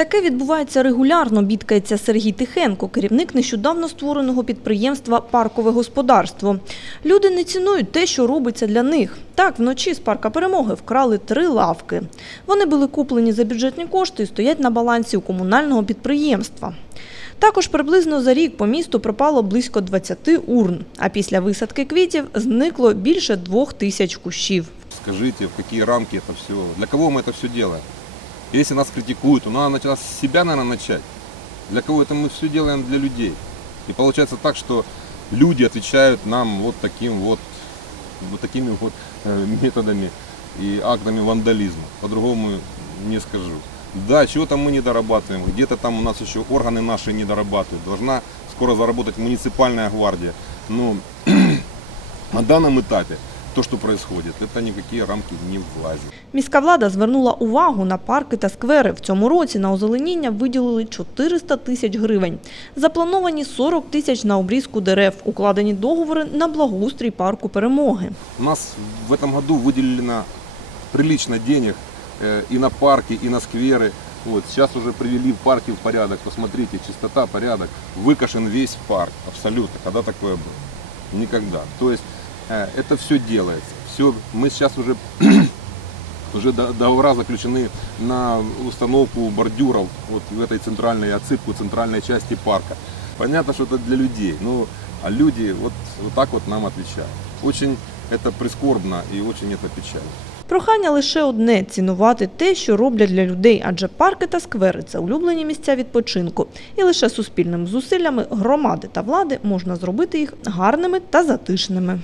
Таке відбувається регулярно, бідкається Сергій Тихенко, керівник нещодавно створеного підприємства «Паркове господарство». Люди не цінують те, що робиться для них. Так, вночі з парка перемоги вкрали три лавки. Вони були куплені за бюджетні кошти і стоять на балансі у комунального підприємства. Також приблизно за рік по місту пропало близько 20 урн, а після висадки квітів зникло більше двох тисяч кущів. Скажите, в какие рамки это все, для кого мы это все Если нас критикуют, то надо начать с себя, наверное, начать. Для кого это мы все делаем для людей. И получается так, что люди отвечают нам вот таким вот, вот такими вот э, методами и актами вандализма. По-другому не скажу. Да, чего-то мы не дорабатываем, где-то там у нас еще органы наши не дорабатывают. Должна скоро заработать муниципальная гвардия. Но на данном этапе то, что происходит, это никакие рамки не влазит. Міська влада звернула увагу на парки та сквери. В цьому році на озеленіння виділили 400 тисяч гривень. Заплановані 40 тисяч на обрізку дерев, укладені договори на благоустрій парку перемоги. У нас в этом году выделено прилично денег э, и на парки, и на скверы. Вот, сейчас уже привели парки в порядок. Посмотрите, чистота, порядок. Выкашен весь парк. Абсолютно. Когда такое было? Никогда. То есть э, это все делается. Все, мы сейчас уже уже до- договора заключены на установку бордюров вот в этой центральной отсыпку центральной части парка. Понятно, что это для людей, но а люди вот, вот так вот нам отвечают. Очень это прискорбно и очень это печально. Прохання лише одне – цінувати те, що роблять для людей, адже парки та сквери – це улюблені місця відпочинку. І лише суспільними зусиллями громади та влади можна зробити їх гарними та затишними.